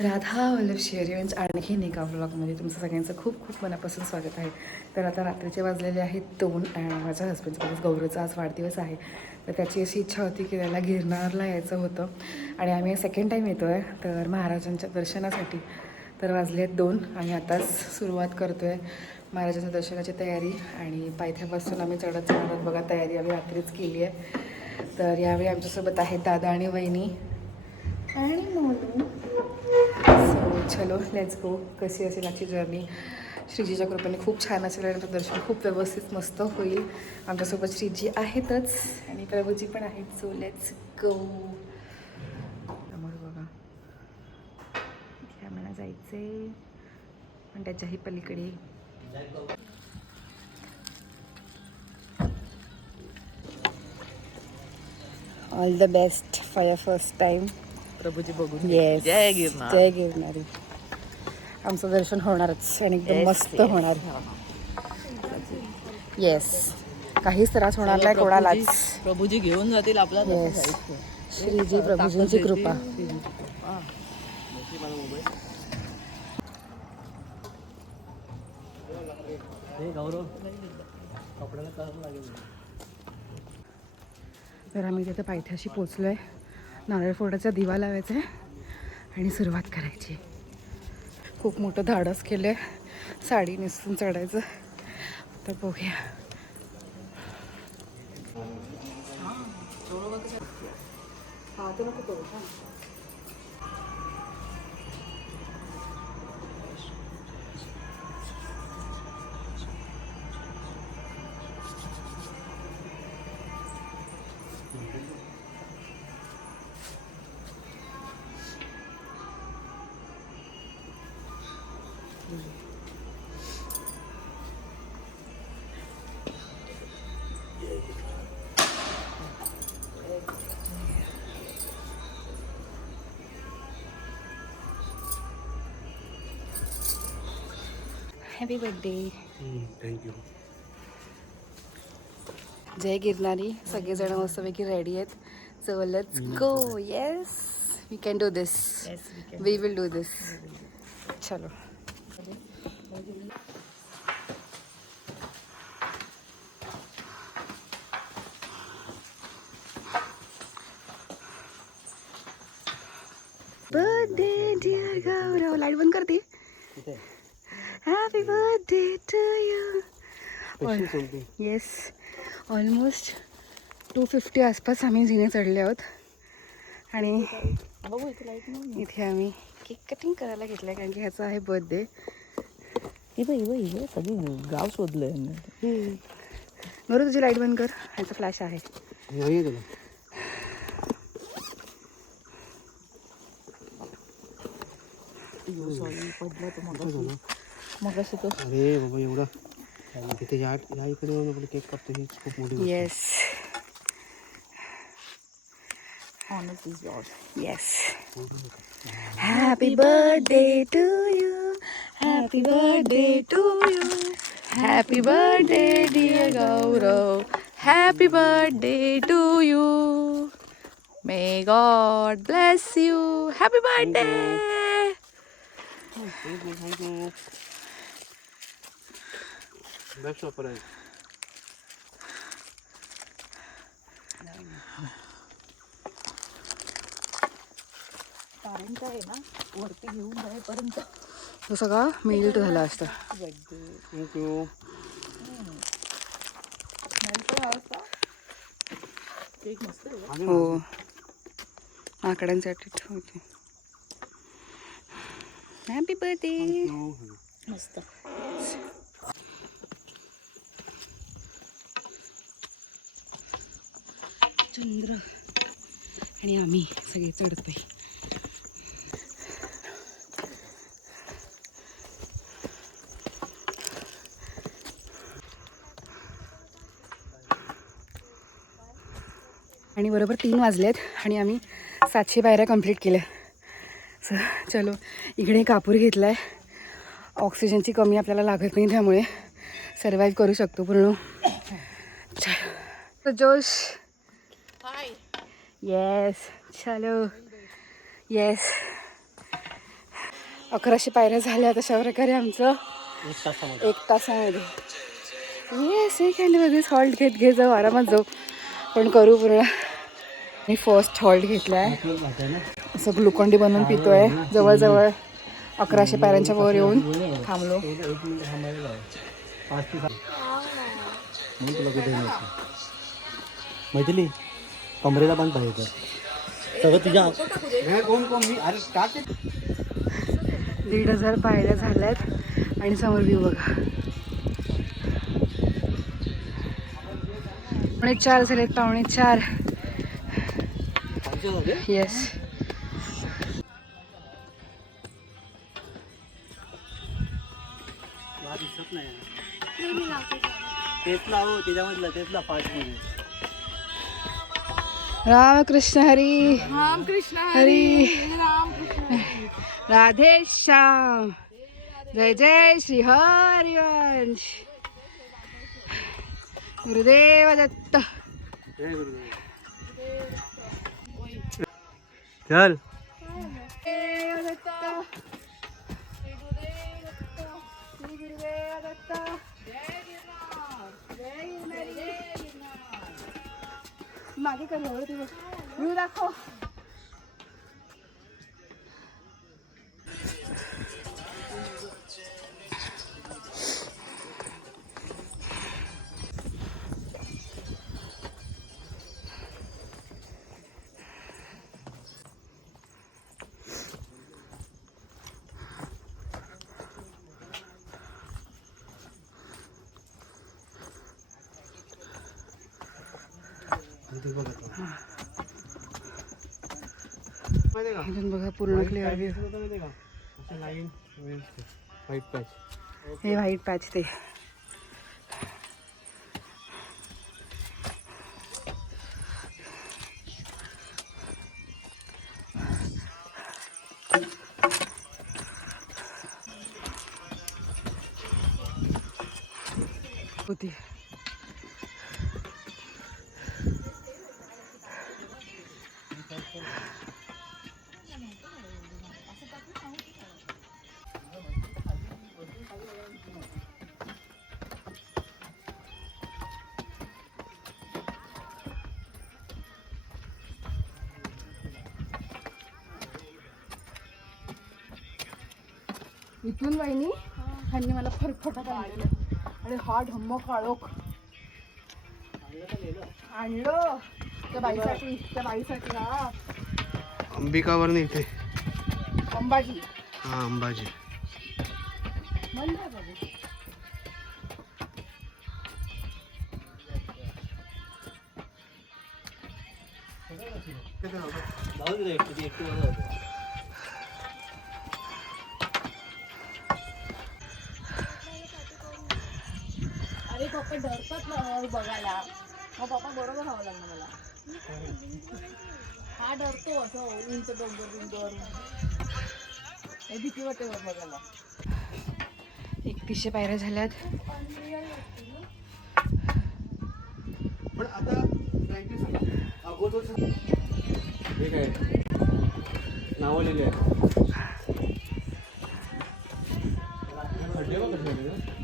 राधा वल्लभ शेअरियन्स आणखीन एका व्लॉगमध्ये तुमचं सगळ्यांचं खूप खूप मनापासून स्वागत आहे. तर आता रात्रीचे वाजलेले आहेत 2 आणि माझ्या हस्बंडचा म्हणजे गौरवचा आज वाढदिवस आहे. तर त्याची अशी इच्छा होती की त्याला गिरनारला यायचं होतं आणि आम्ही सेकंड टाईम येतो आहे तर महाराजांच्या दर्शनासाठी. तर वाजले आहेत 2 आणि आताच सुरुवात करतो आहे महाराजांच्या दर्शनाची तयारी आणि पायथ्यापासून आम्ही चढत जाणार बघा. तयारी आम्ही रात्रीच केली आहे. तर यावेळी आमच्यासोबत आहेत दादा आणि वहिनी आणि मोनू. सो चलो लेट्स गो. कशी असेल आजची जर्नी श्रीजीच्या कृपेने खूप छान असेल आणि दर्शन खूप व्यवस्थित मस्त होईल. आमच्यासोबत श्रीजी आहेतच आणि प्रभूजी पण आहेत. सो लेट्स गो. समोर बघा आम्हाला जायचंय पण त्याच्याही पलीकडे. All the best for your first time. Prabhuji बघून येस. जय गिरनार. जय गिरनारी. आमचं दर्शन होणारच आणि एकदम मस्त होणार. येस. काहीच त्रास होणार नाही कोणालाच. प्रभूजी घेऊन जातील आपला. येस. श्रीजी प्रभूजींची कृपा. तर आम्ही तिथे पायथ्याशी पोचलो आहे. नारळ फोडाचा दिवा लावायचा आहे आणि सुरुवात करायची. खूप मोठं धाडस केलं आहे साडी नेसून चढायचं. तर बघूया. Happy birthday. थँक्यू. जय गिरनारी. सगळेजण मस्तपैकी रेडी आहेत. So let's go. Yes we can do this. We will do this. चलो. Birthday dear Gaurav. लाईट बंद करते. Happy birthday to you. Yes. Almost 250 आसपास आम्ही जिने चढले आहोत आणि इथे आम्ही केक कटिंग करायला घेतलं आहे कारण की ह्याचा आहे बर्थडे. इथं सगळी गाव शोधलंय. बरं तुझी लाईट बंद कर. ह्याचा फ्लॅश आहे. पडलं तर मग अशी तो. अरे बाबा एवढा तिथे या इकडे येऊन आपण केक कापतो ही खूप मोठी गोष्ट. Yes. Honor is yours. Yes. Happy birthday to you. Happy birthday to you. Happy birthday dear Gaurav. Happy birthday to you. May God bless you. Happy birthday. Thank you. Best surprise. पर्यंत आहे ना वरती घेऊन जाईपर्यंत तो सगळा मेल्ट झाला असता. थँक्यू. केक मस्त आहे. हो आकड्यांसाठी ठेवते. Happy birthday. मस्त. चंद्र आणि आम्ही सगळे चढतोय. आणि बरोबर 3 वाजलेत आणि आम्ही 700 पायऱ्या कंप्लीट केल्या. चलो इकडे कापूर घेतला आहे. ऑक्सिजनची कमी आपल्याला लागत नाही त्यामुळे सर्वाईव्ह करू शकतो पूर्ण. जोश. येस. चलो. येस. 1100 पायऱ्या झाल्या तशा प्रकारे आमचं 1 तासामध्ये 1 तासामध्ये. येस एक हँडमध्येच हॉल्ट घेत जाऊ, आरामात जाऊ, पण करू पूर्ण. मी फर्स्ट हॉल्ट घेतला आहे. असं ग्लुकोंडी बनवून पितोय. जवळजवळ 1100 पायऱ्यांच्या वर येऊन थांबलो. मैथिली कमरेला पण पाहिजे सगळं तुझ्या कोण मी अरे टाक 1,500 पायऱ्या झाल्यात आणि समोर व्ह्यू बघा. 4:30 झालेत, 4:45. येस दिसत नाही तेच लाव त्याच्यामधलं तेच ला फास्ट मध्ये. रामकृष्ण हरी कृष्ण हरी राम राधे श्याम. जय जय श्री हरिवंश. गुरुदेव दत्त. जय गुरुदेव. चल मागे कर व्ह्यू दाखव. इथून बघा पूर्ण क्लिअर व्ह्यू. व्हाईट पॅच हे व्हाईट पॅच ते. होती इथून वहिनी ह्यांनी मला फरफटत आणलं आणि हा ढम्म काळोख आणलं त्या बाईसाठी हा अंबिकावर नाही इथे अंबाजी. हा अंबाजी. अरे पप्पा डरतात ना बघायला, मग पप्पा बरोबर हवं लागलं मला. हा डरतो असं उंच डोंगर हे भीती वाटते बघायला. 3100 पायऱ्या झाल्यात. पण आता अगोदर हे काय नावं लिहिली आहे. खड्डे बघ कसे आहेत.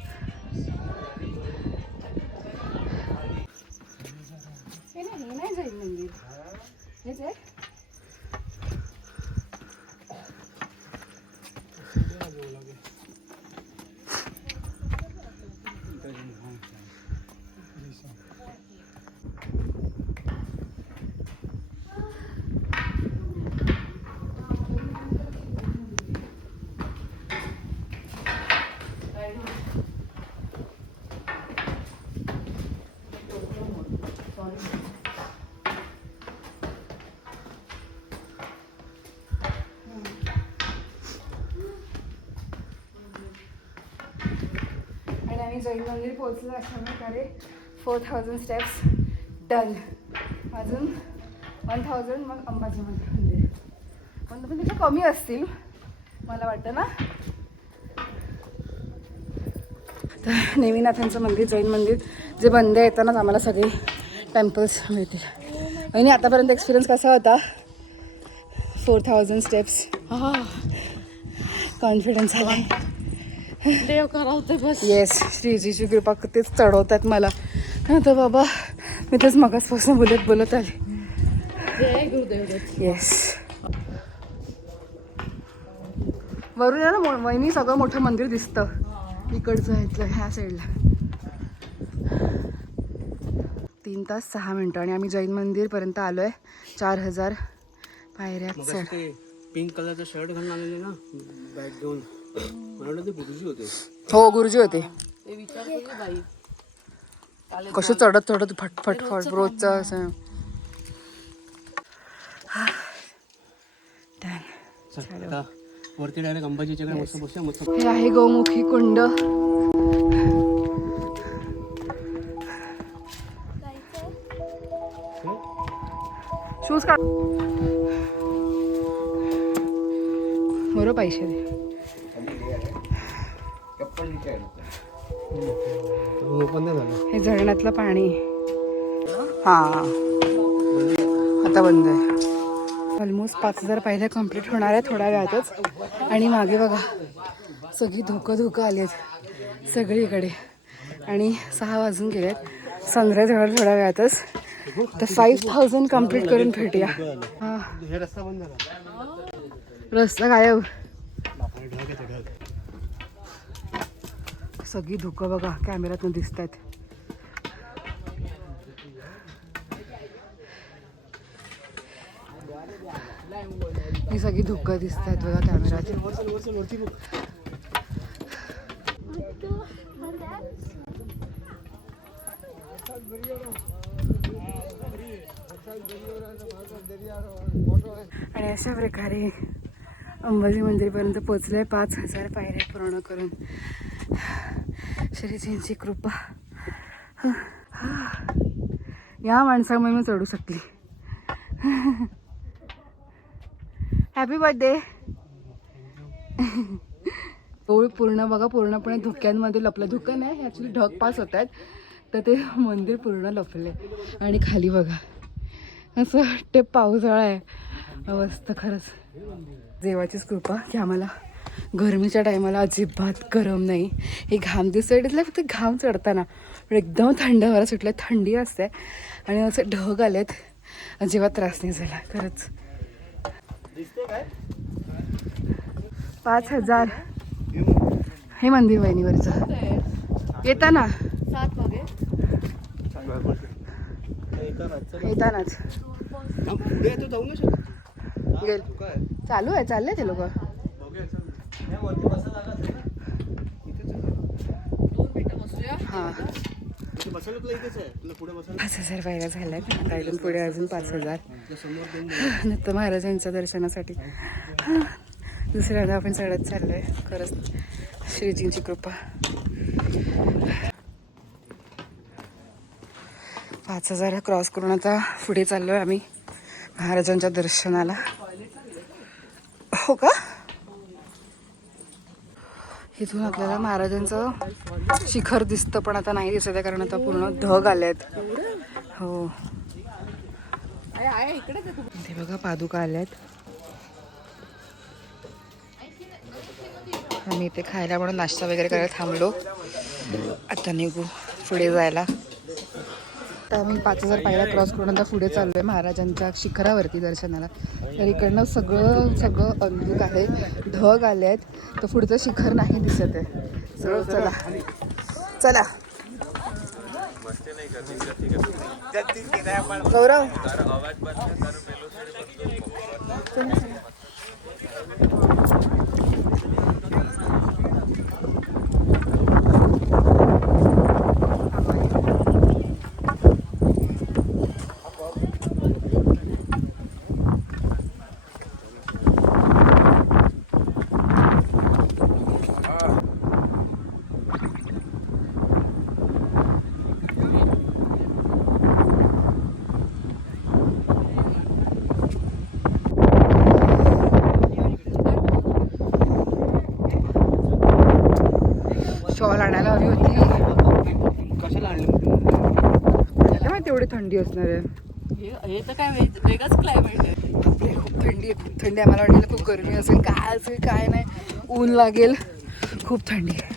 हे नाही जाईल मंदिर हेच आहे. आणि आम्ही जैन मंदिर पोहोचलो अशा प्रकारे 4000 स्टेप्स डन. अजून 1000 मग अंबाजी मंदिर. पण त्याच्या कमी असतील मला वाटतं ना. तर नेमीनाथांचं मंदिर, जैन मंदिर जे बंद येतानाच आम्हाला सगळे टेम्पल्स मिळतील. आणि आतापर्यंत एक्सपिरियन्स कसा होता? 4000 स्टेप्स. कॉन्फिडन्स आलाय. देव करावते बस. येस, श्रीजीची कृपा तेच चढवतात मला. तर बाबा मी तेच मगासपासून बोलत आले. जय गुरुदेव. येस. वरून आहे ना वहिनी सगळं मोठं मंदिर दिसतं इकडचं इथलं ह्या साईडला. 3 तास 6 मिनटं आणि आम्ही जैन मंदिरपर्यंत आलो आहे. 4000 पायऱ्या चढ. पिंक कलरचा शर्ट घालून आलेले ना बॅग घेऊन. मला वाटलं ते गुरुजी होते. हो गुरुजी होते. ते विचारते की बाई कसं चढत फटफट रोजचं असं. आता वरती डायरेक्ट अंबाजीच्या कडे मस्त बसूया मस्त. हे आहे गौमुखी कुंड. शूज काढ. बरं पैसे दे. ओपन नाही झालं. हे झरण्यातलं पाणी. हा आता बंद आहे. ऑलमोस्ट 5000 पायऱ्या कंप्लीट होणार आहे थोड्या वेळातच. आणि मागे बघा सगळी धुकं आली सगळीकडे. आणि 6 वाजून गेलेत. सनराईज होणार थोड्या वेळातच. तर 5000 कंप्लीट करून भेटूया. हा हे रस्ता बंद झाला. रस्ता गायब. ढग आहे ते ढग. सगळी धुकं बघा कॅमेऱ्यातून दिसत आहेत. ही सगळी धुकं दिसत आहेत बघा कॅमेऱ्यात. वरती बघ. आणि अशा प्रकारे अंबाजी मंदिरपर्यंत पोचले. 5000 पायऱ्या पूर्ण करून. श्रीजींची कृपा. या माणसामुळे मी चढू शकली. Happy birthday. पूर्ण बघा पूर्णपणे धुक्यांमध्ये लपलं. धुकं नाही ॲक्च्युली ढग पास होत आहेत. तर ते मंदिर पूर्ण लपले. आणि खाली बघा असं वाटते पावसाळा आहे. मस्त खरंच देवाचीच कृपा की आम्हाला गरमीच्या टायमाला अजिबात गरम नाही. हे घाम दिसतोय तिथला फक्त घाम चढताना पण एकदम थंड हवा सुटलं. थंडी असते आणि असे ढग आलेत. अजिबात त्रास नाही झाला खरंच. 5000 हे मंदिर वहिनीवरचं येताना येतानाच पुढे येतो जाऊ ना शकत. गेल चालले ते लोक. हां 5000 पायऱ्या झाल्यात. आता इथून पुढे अजून 5000 दत्त महाराजांच्या दर्शनासाठी. दुसऱ्यांदा आपण चढत चाललोय. खरंच श्रीजींची कृपा. 5000 क्रॉस करून आता पुढे चाललोय आम्ही महाराजांच्या दर्शनाला. हो का? इथून आपल्याला महाराजांचं शिखर दिसतं पण आता नाही दिसत आहे कारण आता पूर्ण ढग आलेत. हो ते बघा पादुका आल्यात. आम्ही इथे खायला म्हणून नाश्ता वगैरे करायला थांबलो. आता निघू पुढे जायला. तर आम्ही 5000 पायऱ्या क्रॉस करून आता पुढे चाललोय महाराजांच्या शिखरावरती दर्शनाला. तर इकडनं सगळं अंधुक आहे. ढग आले आहेत. तर पुढचं शिखर नाही दिसत आहे. सो चला चला गौरव. शॉल आणायला हवी होती. कशाला आणली माहिती एवढी थंडी असणार आहे. हे तर काय वेगळंच क्लायमेट आहे. खूप थंडी आहे. खूप थंडी. आम्हाला वाटलं खूप गरमी असेल काय असेल काय नाही. ऊन लागेल, खूप थंडी आहे.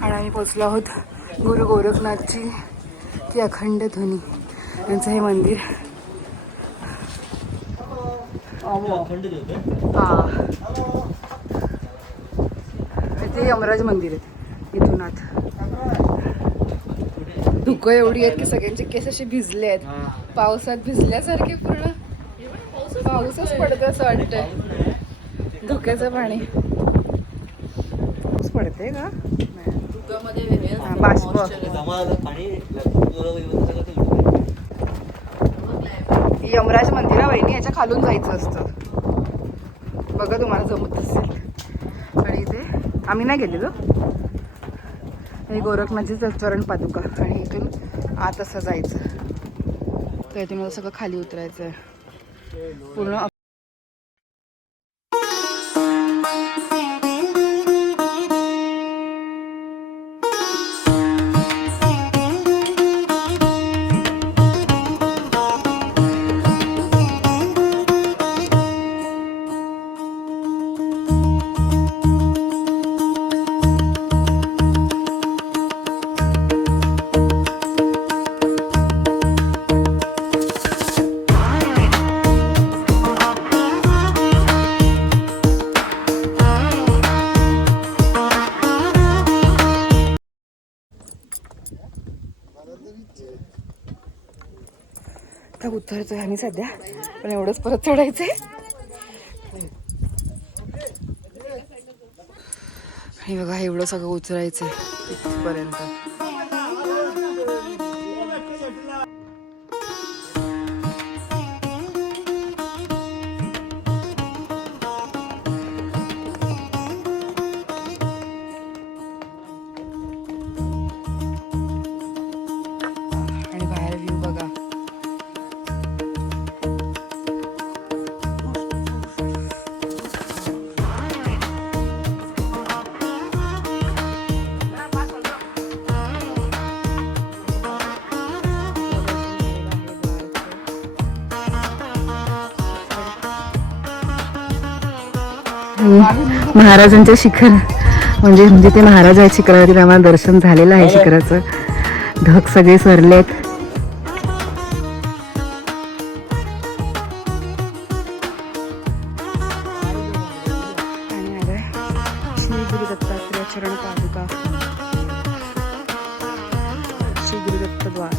आणि आम्ही पोचलो आहोत गुरु गोरखनाथची ती अखंड ध्वनी यांचं हे मंदिर. हा, ते यमराज मंदिर आहे इथून आत. धुकं एवढी आहेत की सगळ्यांचे केस असे भिजले आहेत, पावसात भिजल्यासारखे. पूर्ण पाऊसच पडतो असं वाटतंय. धुक्याचं पाणी पाऊस पडते का? हा, बाष्प. यमराज मंदिर आहे वहिनी, याच्या खालून जायचं असतं बघा, तुम्हाला जमत असेल. आणि इथे आम्ही नाही गेलेलो. हे गोरखनाथची चरण पादुका आणि इथून आत असं जायचं. तर इथून मला सगळं खाली उतरायचं आहे पूर्ण. आता उतरतोय आम्ही सध्या, पण एवढंच परत चढायचंय. आणि बघा एवढं सगळं उतरायचंय इथपर्यंत. आणि बाहेर व्ह्यू बघा. महाराजांच्या शिखर म्हणजे ते महाराज आहेत शिखरावरती. आम्हाला दर्शन झालेलं आहे शिखराचं. ढग सगळे सरलेत. आणि आलोय श्री गुरु दत्तात्रय चरण पादुका, श्री गुरुदत्त द्वार.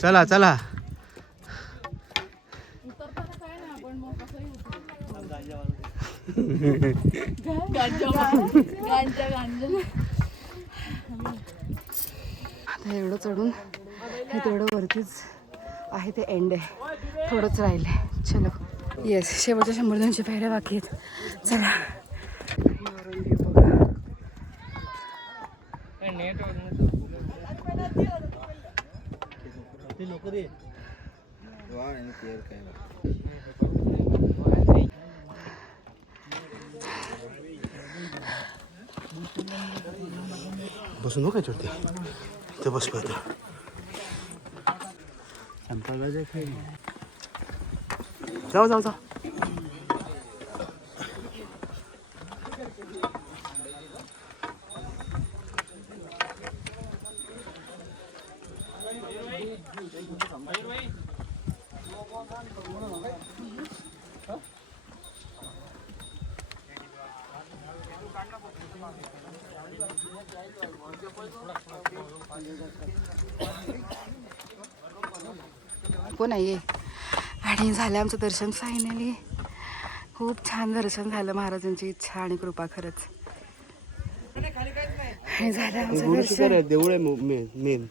चला चला. आता एवढं चढून हे तेवढं वरतीच आहे, ते एंड आहे. थोडंच राहिलंय. चलो. येस, शेवटच्या 100-200 पायऱ्या बाकी आहेत. चला. बसून नको चढते ते बस पाहतो. जाऊ जाऊ जाऊ. कोण आहे. आणि झालं आमचं दर्शन फायनली. खूप छान दर्शन झालं. महाराजांची इच्छा आणि कृपा खरंच. आणि झालं आमचं दर्शन. देऊळ आहे मेन.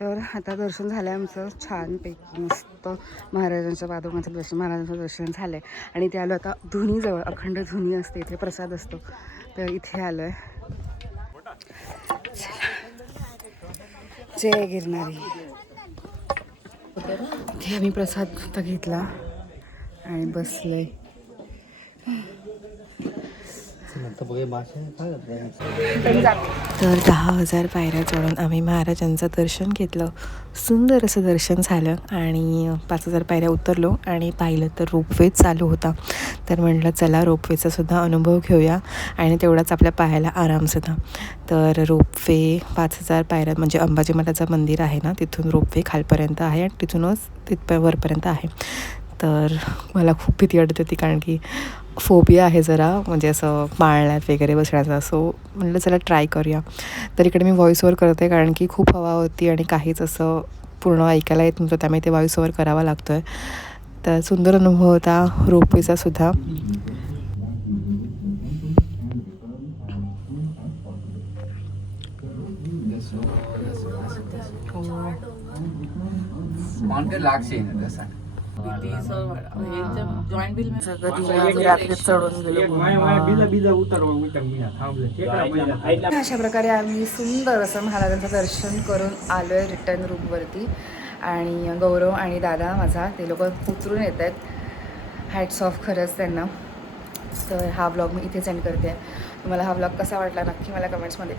तर आता दर्शन झालं आमचं छानपैकी मस्त. महाराजांच्या पादुकांचं दर्शन, महाराजांचं दर्शन झालं आहे. आणि ते आलो आता धुनीजवळ. अखंड धुनी असते इथे, प्रसाद असतो. तर इथे आलो आहे. जय गिरणारी. ते आम्ही प्रसाद आता घेतला आणि बसलोय. तर 10,000 पायऱ्या चढून आम्ही महाराजांचं दर्शन घेतलं. सुंदर असं दर्शन झालं आणि 5,000 पायऱ्या उतरलो आणि पाहिलं तर रोपवे चालू होता. तर म्हटलं चला रोपवेचा सुद्धा अनुभव घेऊया आणि तेवढाच आपल्या पायाला आरामसुद्धा. तर रोपवे 5,000 पायऱ्या म्हणजे अंबाजी माताचं मंदिर आहे ना, तिथून रोपवे खालपर्यंत आहे आणि तिथूनच वरपर्यंत आहे. तर मला खूप भीती वाटत होती कारण की फोबिया आहे जरा, म्हणजे असं पाळण्यात वगैरे बसण्याचा. सो म्हटलं चला ट्राय करूया. तर इकडे मी व्हॉइस ओव्हर करते कारण की खूप हवा होती आणि काहीच असं पूर्ण ऐकायला येत नव्हतं, त्यामुळे ते व्हॉइस ओव्हर करावा लागतो आहे. तर सुंदर अनुभव होता रोपवेचा सुद्धा. जॉईंट बिल रात्री चढून गेलो. अशा प्रकारे आम्ही सुंदर असं महाराजांचं दर्शन करून आलो आहे रिटर्न रूमवरती. आणि गौरव आणि दादा माझा ते लोक उतरून येत आहेत. हॅट्स ऑफ खरंच त्यांना. तर हा ब्लॉग मी इथेच एंड करते. तुम्हाला हा ब्लॉग कसा वाटला नक्की मला कमेंट्समध्ये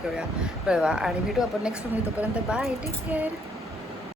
कळवा आणि भेटू आपण नेक्स्ट व्हिडिओ. तोपर्यंत बाय, टेक केअर.